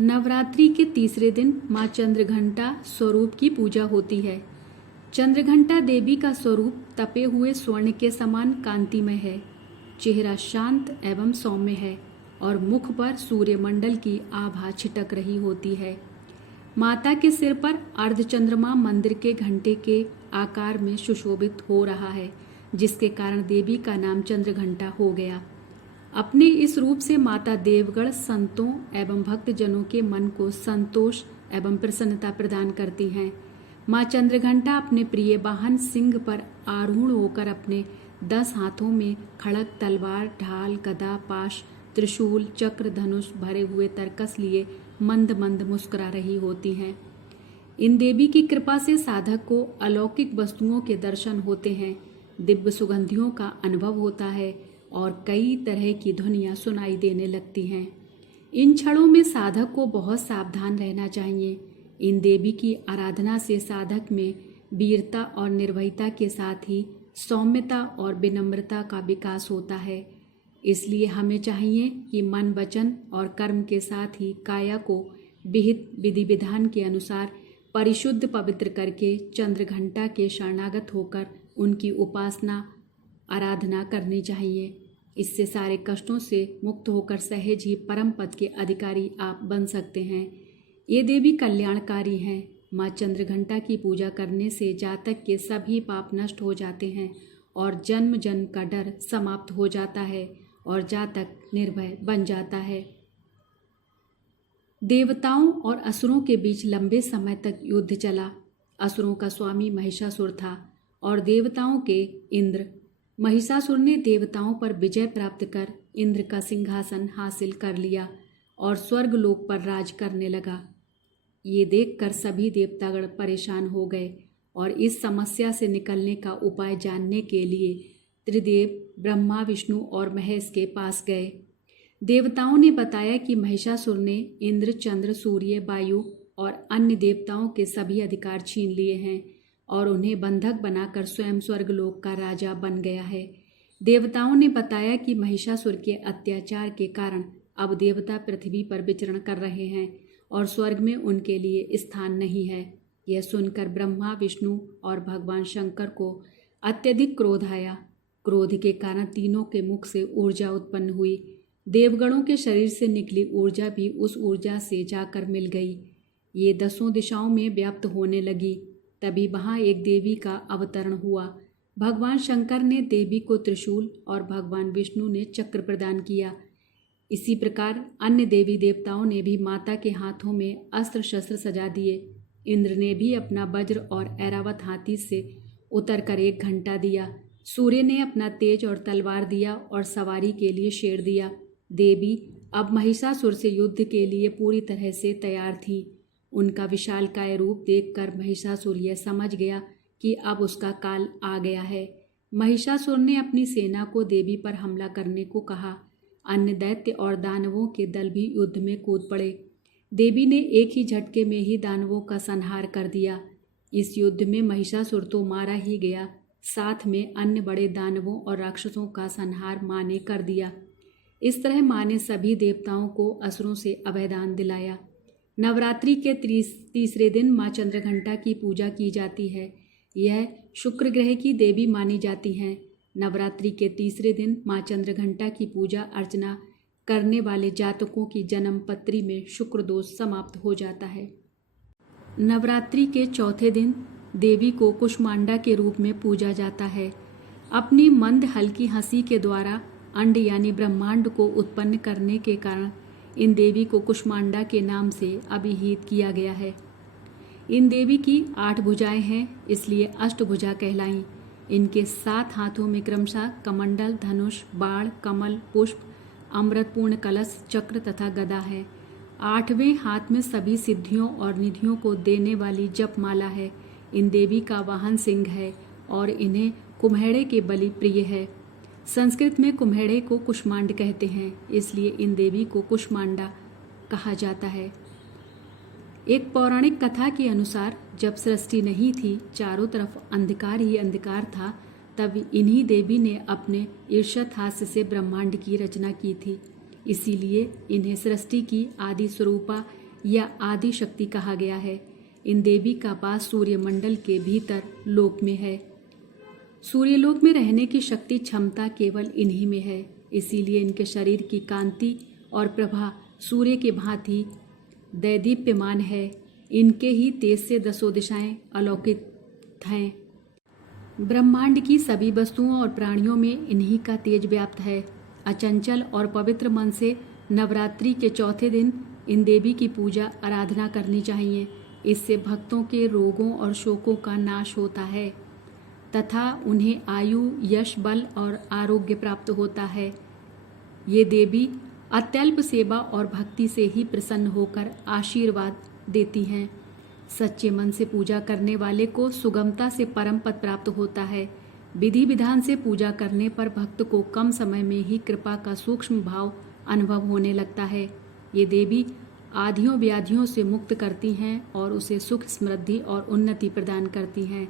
नवरात्रि के तीसरे दिन माँ चंद्रघंटा स्वरूप की पूजा होती है। चंद्रघंटा देवी का स्वरूप तपे हुए स्वर्ण के समान कांतिमय है। चेहरा शांत एवं सौम्य है और मुख पर सूर्यमंडल की आभा छिटक रही होती है। माता के सिर पर अर्धचंद्रमा मंदिर के घंटे के आकार में सुशोभित हो रहा है, जिसके कारण देवी का नाम चंद्रघंटा हो गया। अपने इस रूप से माता देवगण संतों एवं भक्तजनों के मन को संतोष एवं प्रसन्नता प्रदान करती हैं। माँ चंद्रघंटा अपने प्रिय वाहन सिंह पर आरूढ़ होकर अपने 10 हाथों में खड़ग, तलवार, ढाल, गदा, पाश, त्रिशूल, चक्र, धनुष भरे हुए तरकस लिए मंद मंद मुस्कुरा रही होती हैं। इन देवी की कृपा से साधक को अलौकिक वस्तुओं के दर्शन होते हैं, दिव्य सुगंधियों का अनुभव होता है और कई तरह की ध्वनियाँ सुनाई देने लगती हैं। इन क्षणों में साधक को बहुत सावधान रहना चाहिए। इन देवी की आराधना से साधक में वीरता और निर्भयता के साथ ही सौम्यता और विनम्रता का विकास होता है। इसलिए हमें चाहिए कि मन, वचन और कर्म के साथ ही काया को विहित विधि विधान के अनुसार परिशुद्ध पवित्र करके चंद्रघंटा के शरणागत होकर उनकी उपासना आराधना करनी चाहिए। इससे सारे कष्टों से मुक्त होकर सहज ही परम पद के अधिकारी आप बन सकते हैं। ये देवी कल्याणकारी हैं। माँ चंद्रघंटा की पूजा करने से जातक के सभी पाप नष्ट हो जाते हैं और जन्म जन्म का डर समाप्त हो जाता है और जातक निर्भय बन जाता है। देवताओं और असुरों के बीच लंबे समय तक युद्ध चला। असुरों का स्वामी महिषासुर था और देवताओं के इंद्र। महिषासुर ने देवताओं पर विजय प्राप्त कर इंद्र का सिंहासन हासिल कर लिया और स्वर्गलोक पर राज करने लगा। ये देखकर सभी देवतागण परेशान हो गए और इस समस्या से निकलने का उपाय जानने के लिए त्रिदेव ब्रह्मा, विष्णु और महेश के पास गए। देवताओं ने बताया कि महिषासुर ने इंद्र, चंद्र, सूर्य, वायु और अन्य देवताओं के सभी अधिकार छीन लिए हैं और उन्हें बंधक बनाकर स्वयं स्वर्गलोक का राजा बन गया है। देवताओं ने बताया कि महिषासुर के अत्याचार के कारण अब देवता पृथ्वी पर विचरण कर रहे हैं और स्वर्ग में उनके लिए स्थान नहीं है। यह सुनकर ब्रह्मा, विष्णु और भगवान शंकर को अत्यधिक क्रोध आया। क्रोध के कारण तीनों के मुख से ऊर्जा उत्पन्न हुई। देवगणों के शरीर से निकली ऊर्जा भी उस ऊर्जा से जाकर मिल गई। ये 10 दिशाओं में व्याप्त होने लगी। तभी वहाँ एक देवी का अवतरण हुआ। भगवान शंकर ने देवी को त्रिशूल और भगवान विष्णु ने चक्र प्रदान किया। इसी प्रकार अन्य देवी देवताओं ने भी माता के हाथों में अस्त्र शस्त्र सजा दिए। इंद्र ने भी अपना वज्र और ऐरावत हाथी से उतरकर एक घंटा दिया। सूर्य ने अपना तेज और तलवार दिया और सवारी के लिए शेर दिया। देवी अब महिषासुर से युद्ध के लिए पूरी तरह से तैयार थी। उनका विशालकाय रूप देखकर महिषासुर यह समझ गया कि अब उसका काल आ गया है। महिषासुर ने अपनी सेना को देवी पर हमला करने को कहा। अन्य दैत्य और दानवों के दल भी युद्ध में कूद पड़े। देवी ने एक ही झटके में ही दानवों का संहार कर दिया। इस युद्ध में महिषासुर तो मारा ही गया, साथ में अन्य बड़े दानवों और राक्षसों का संहार माँ ने कर दिया। इस तरह माँ ने सभी देवताओं को असुरों से अभयदान दिलाया। नवरात्रि के तीसरे दिन माँ चंद्रघंटा की पूजा की जाती है। यह शुक्र ग्रह की देवी मानी जाती हैं। नवरात्रि के तीसरे दिन माँ चंद्रघंटा की पूजा अर्चना करने वाले जातकों की जन्म पत्री में शुक्र दोष समाप्त हो जाता है। नवरात्रि के चौथे दिन देवी को कुष्मांडा के रूप में पूजा जाता है। अपनी मंद हल्की हंसी के द्वारा अंड यानी ब्रह्मांड को उत्पन्न करने के कारण इन देवी को कुष्मांडा के नाम से अभिहित किया गया है। इन देवी की 8 भुजाएं हैं, इसलिए अष्टभुजा कहलाईं। इनके 7 हाथों में क्रमशः कमंडल, धनुष, बाण, कमल, पुष्प, अमृतपूर्ण कलश, चक्र तथा गदा है। 8वें हाथ में सभी सिद्धियों और निधियों को देने वाली जपमाला है। इन देवी का वाहन सिंह है और इन्हें कुम्हेड़े के बलि प्रिय है। संस्कृत में कुम्हेड़े को कुष्मांड कहते हैं, इसलिए इन देवी को कुष्मांडा कहा जाता है। एक पौराणिक कथा के अनुसार जब सृष्टि नहीं थी, चारों तरफ अंधकार ही अंधकार था, तब इन्हीं देवी ने अपने ईर्षद हास्य से ब्रह्मांड की रचना की थी। इसीलिए इन्हें सृष्टि की आदि स्वरूपा या आदि शक्ति कहा गया है। इन देवी का वास सूर्यमंडल के भीतर लोक में है। सूर्यलोक में रहने की शक्ति क्षमता केवल इन्हीं में है। इसीलिए इनके शरीर की कांति और प्रभा सूर्य के भांति दैदीप्यमान है। इनके ही तेज से दसों दिशाएं अलौकिक हैं। ब्रह्मांड की सभी वस्तुओं और प्राणियों में इन्हीं का तेज व्याप्त है। अचंचल और पवित्र मन से नवरात्रि के चौथे दिन इन देवी की पूजा आराधना करनी चाहिए। इससे भक्तों के रोगों और शोकों का नाश होता है तथा उन्हें आयु, यश, बल और आरोग्य प्राप्त होता है। ये देवी अत्यल्प सेवा और भक्ति से ही प्रसन्न होकर आशीर्वाद देती हैं। सच्चे मन से पूजा करने वाले को सुगमता से परम पद प्राप्त होता है। विधि विधान से पूजा करने पर भक्त को कम समय में ही कृपा का सूक्ष्म भाव अनुभव होने लगता है। ये देवी आधियों व्याधियों से मुक्त करती हैं और उसे सुख, समृद्धि और उन्नति प्रदान करती हैं।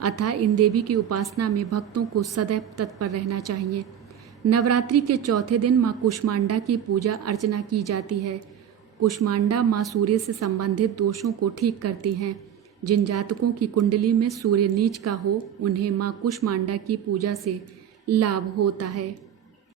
अतः इन देवी की उपासना में भक्तों को सदैव तत्पर रहना चाहिए। नवरात्रि के चौथे दिन माँ कुष्मांडा की पूजा अर्चना की जाती है। कुष्मांडा माँ सूर्य से संबंधित दोषों को ठीक करती हैं। जिन जातकों की कुंडली में सूर्य नीच का हो, उन्हें माँ कुष्मांडा की पूजा से लाभ होता है।